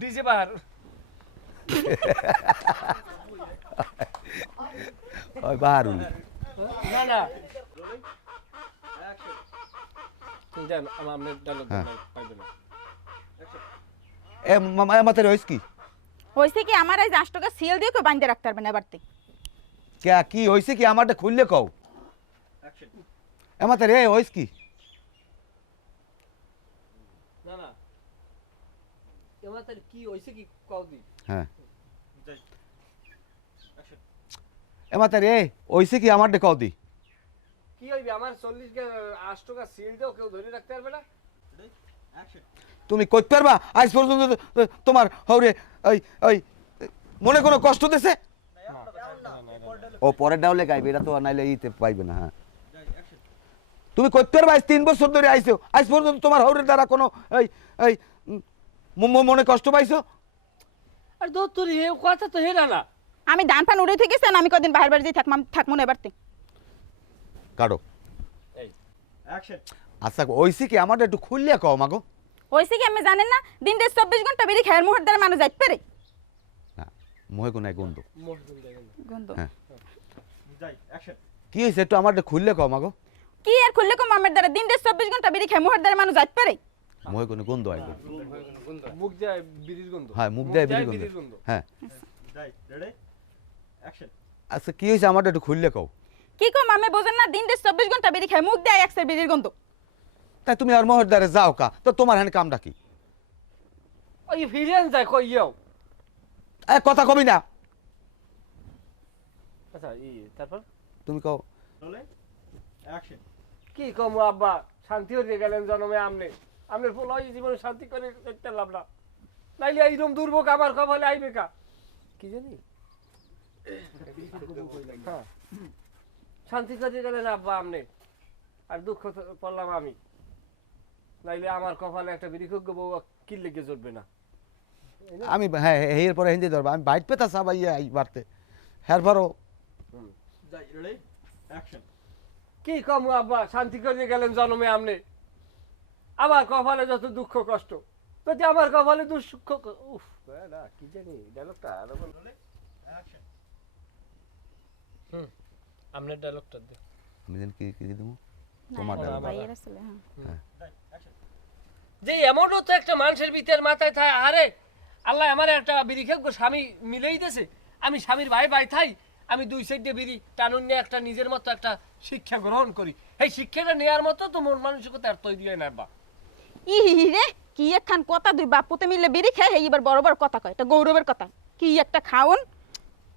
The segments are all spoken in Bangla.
ডিজে বাহার ওই বাহারুল না না দেন আমার ডায়লগ পাইবে না মাথায় রয়েছে কি হইছে কি আমার এই 8 টাকা সিএল দিয়ে কেউ বাইন্ধে রাখতে পারবে না এবারতে কে কি হয়েছে কি আমারটা খুললে কও মাথায় রে হয়েছে কি না না এবার তার কি হইছে কি কও দি হ্যাঁ মাথায় রে হয়েছে কি আমারটা কও দি কি হইবে আমার 40 কে 8 টাকা সিল দাও কেউ ধরে রাখতে পারবে না তুমি কইতে পারবা আজ পর্যন্ত তোমার হৌরে ওই ওই মনে কোনো কষ্ট দিছে ও পরের ডাউলে গাইবে এটা তো নাইলে ইতে পাইবে না হ্যাঁ তুমি কইতে পারবা আজ 3 বছর ধরে আইছো আজ পর্যন্ত তোমার হৌরের দ্বারা কোনো এই এই মনে কষ্ট পাইছো আর দো তোর এই কথা তো হেরা না আমি ডান পান উড়ে থেকে গেছেন আমি কদিন বাইরে বাইরে যাই থাকমু না এবারতে কাটো এই অ্যাকশন আচ্ছা ওইসি কি আমারটা একটু খুললে কও মাগো হইছে কি আমি জানেন না দিন দেশ 24 ঘন্টা বেরি খায়ের মুহূর্তে মানুষ যাইতে পারে না মোহে কোন গন্ধ গন্ধ হ্যাঁ যাই অ্যাকশন কি হইছে একটু আমারটা খুললে কও মাগো কি আর খুললে কম আমার দ্বারা দিন দেশ 24 ঘন্টা বেরি খায় মুহূর্তে মানুষ যাইতে পারে মোহে কোন গন্ধ আইবে মুখ যায় বিড়ির গন্ধ হ্যাঁ মুখ দেয় বিড়ি গন্ধ হ্যাঁ যাই রেডি অ্যাকশন আচ্ছা কি হইছে আমারটা একটু খুললে কও কি কম আমি বোঝেন না দিন দেশ 24 ঘন্টা বেরি খায় মুখ দেয় একসের বিড়ির গন্ধ তাই তুমি আর মোহের দ্বারে যাও কা তো তোমার হ্যাঁ কামটা কি ওই ফিরেন যায় কই ইও কথা কবি না আচ্ছা তারপর তুমি কও চলে অ্যাকশন কি কম আব্বা শান্তি হয়ে গেলেন জন্মে আমনে ফুল ওই জীবনে শান্তি করে করতে লাভ না নাইলে এইরকম দুর্ভোগ আমার কপালে আইবে কা কি জানি হ্যাঁ। শান্তি করে গেলেন আব্বা আমনে আর দুঃখ পড়লাম আমি নাইলে আমার কপালে একটা বিরিক্ষজ্ঞ বউ কি লেগে জুটবে না আমি হ্যাঁ এর পরে হিন্দি ধরবো আমি বাইট পেতা সাবাইয়া এই বাড়তে হ্যার ভরো যাই রেডি অ্যাকশন কি কম আব্বা শান্তি করে গেলেন জন্মে আমনে আমার কপালে যত দুঃখ কষ্ট যদি আমার কপালে দুঃখ উফ না কি জানি ডায়লগটা আরো বলে অ্যাকশন আমনে ডায়লগটা দে আমি জানি কি কি দেবো তোমার ভাইয়ের আসলে হ্যাঁ যে এমনও তো একটা মানুষের ভিতর মাথায় থাকে আরে আল্লাহ আমার একটা বিরিক্ষজ্ঞ স্বামী মিলেই দিয়েছে আমি স্বামীর ভাই থাই আমি দুই সাইডে বিড়ি টানুন নিয়ে একটা নিজের মতো একটা শিক্ষা গ্রহণ করি এই শিক্ষাটা নেওয়ার মতো তো মন মানসিকতা আর তৈরি হয় না বা ই রে কি একখান কথা দুই বাপুতে মিলে বিড়ি খায় এইবার বড় বড় কথা কয় এটা গৌরবের কথা কি একটা খাওন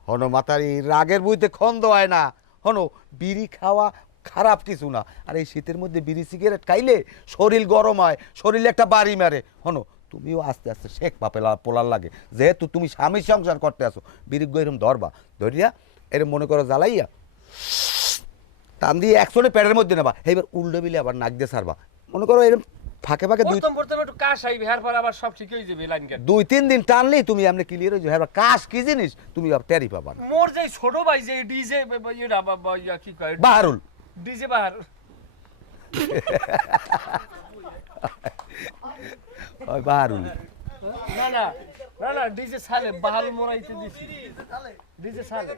হনো মাতারি রাগের বুইতে খন্দ হয় না হনো বিড়ি খাওয়া খারাপ কিছু না আর এই শীতের মধ্যে বিড়ি সিগারেট খাইলে শরীর গরম হয় শরীরে একটা বাড়ি মারে হনো তুমিও আস্তে আস্তে শেখ পাপেলা পোলার লাগে যেহেতু তুমি স্বামী সংসার করতে আসো বিড়ি এরম ধরবা ধরিয়া এরম মনে করো জ্বালাইয়া টান দিয়ে একশোটে পেটের মধ্যে নেবা এইবার উল্টো বিলে আবার নাক দিয়ে সারবা মনে করো এরম ফাঁকে ফাঁকে প্রথম একটু কাশ আইবে এর পর আবার সব ঠিক হয়ে যাবে লাইন গেট 2-3 দিন টানলেই তুমি এমনি ক্লিয়ার হয়ে যাবে কাশ কি জিনিস তুমি টেরি পাবা না মোর যে ছোট ভাই যে ডিজে ইয়া কি কয় বাহারুল ডিজে বাহার ওই বাহারুল না না না না ডিজে সালে বাহার মোরাইতে দিছি ডিজে সালে